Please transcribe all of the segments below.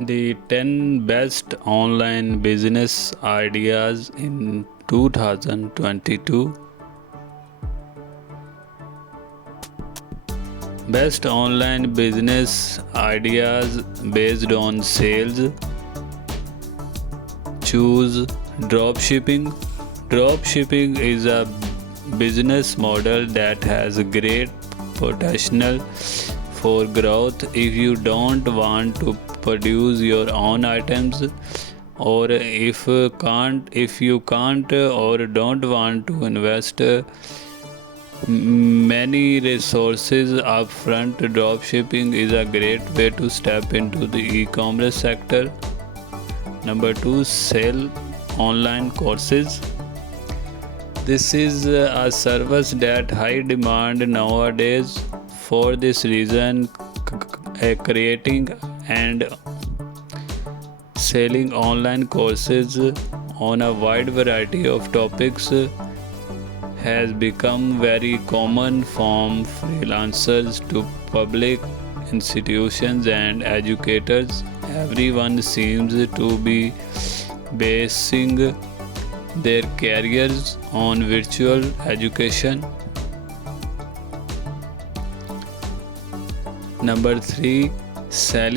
The 10 best online business ideas in 2022. Best online business ideas based on sales. Choose dropshipping. Dropshipping is a business model that has great potential for growth if you don't want to produce your own items, or if you can't or don't want to invest many resources upfront. Dropshipping is a great way to step into the e-commerce sector. Number 2, sell online courses. This is a service that high demand nowadays. For this reason, creating and selling online courses on a wide variety of topics has become very common, from freelancers to public institutions and educators. Everyone seems to be basing their careers on virtual education. Number 3, sell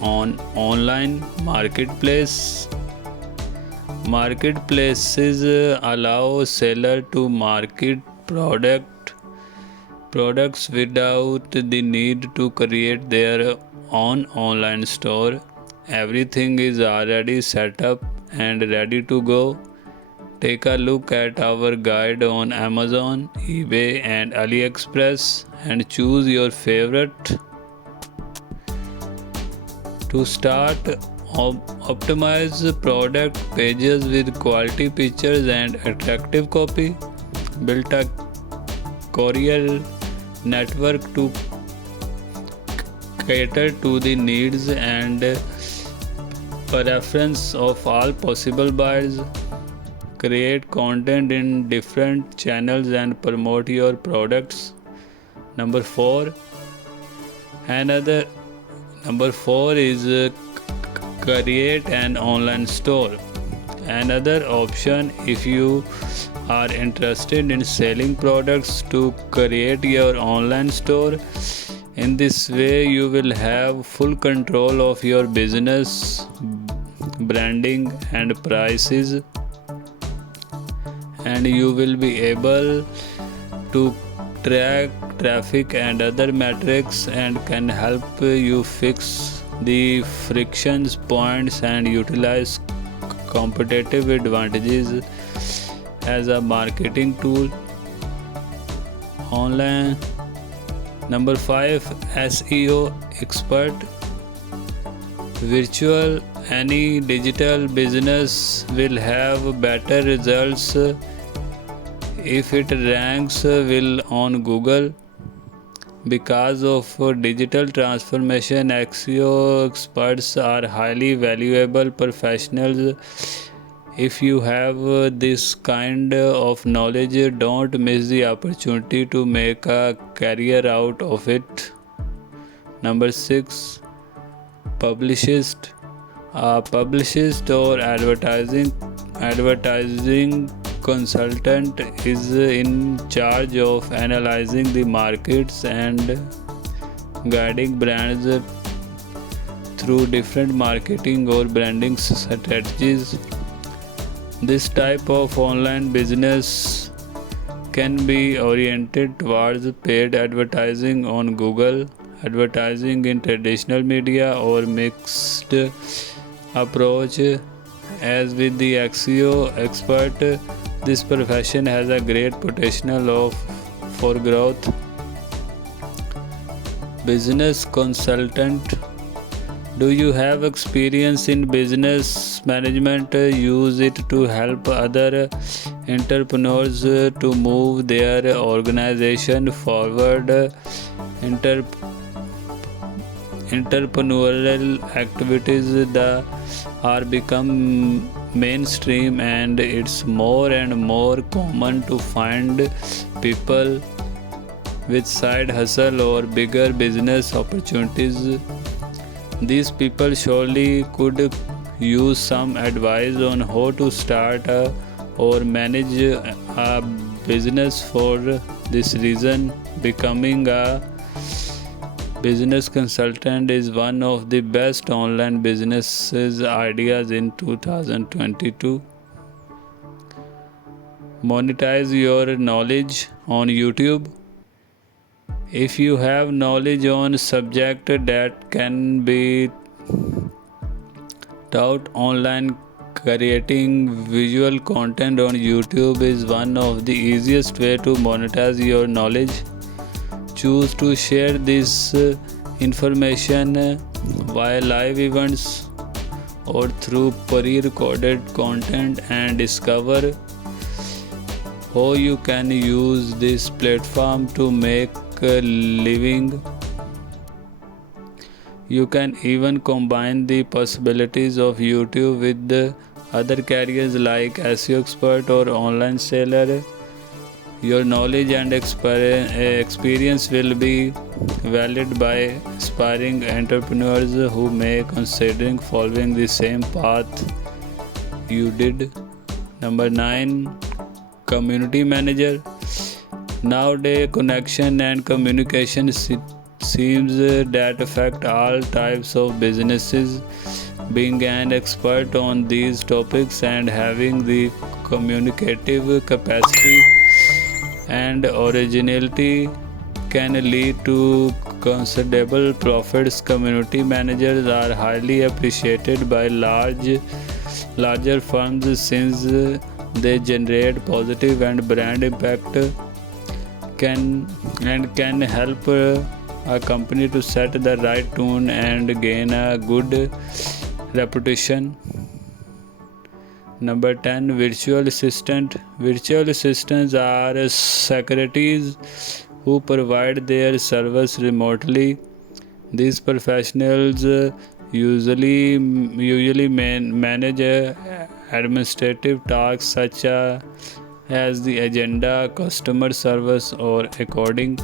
on online marketplace. Marketplaces allow seller to market products without the need to create their own online store. Everything is already set up and ready to go. Take a look at our guide on Amazon, eBay, and AliExpress and choose your favorite. To start, optimize product pages with quality pictures and attractive copy. Build a courier network to cater to the needs and preference of all possible buyers. Create content in different channels and promote your products. Number 4 is create an online store. Another option, if you are interested in selling products, to create your online store. In this way, you will have full control of your business, branding, and prices, and you will be able to track traffic and other metrics, and can help you fix the frictions points and utilize competitive advantages as a marketing tool. Online. Number 5, SEO expert. Virtual any digital business will have better results if it ranks well on Google. Because of digital transformation, SEO experts are highly valuable professionals. If you have this kind of knowledge, don't miss the opportunity to make a career out of it. Number 6, publicist. A publicist or advertising consultant is in charge of analyzing the markets and guiding brands through different marketing or branding strategies. This type of online business can be oriented towards paid advertising on Google, advertising in traditional media, or mixed approach. As with the SEO expert, this profession has a great potential for growth. Business consultant. Do you have experience in business management? Use it to help other entrepreneurs to move their organization forward. Entrepreneurial activities are become mainstream, and it's more and more common to find people with side hustle or bigger business opportunities. These people surely could use some advice on how to start or manage a business. For this reason, becoming a business consultant is one of the best online businesses ideas in 2022. Monetize your knowledge on YouTube. If you have knowledge on a subject that can be taught online, creating visual content on YouTube is one of the easiest way to monetize your knowledge. Choose to share this information via live events or through pre-recorded content and discover how you can use this platform to make a living. You can even combine the possibilities of YouTube with the other careers like SEO expert or online seller. Your knowledge and experience will be valued by aspiring entrepreneurs who may considering following the same path you did. Number 9, community manager. Nowadays, connection and communication seems that affect all types of businesses. Being an expert on these topics and having the communicative capacity and originality can lead to considerable profits. Community managers are highly appreciated by larger firms since they generate positive and brand impact can help a company to set the right tone and gain a good reputation. Number 10, virtual assistant. Virtual assistants are secretaries who provide their service remotely. These professionals usually manage administrative tasks such as the agenda, customer service, or recording.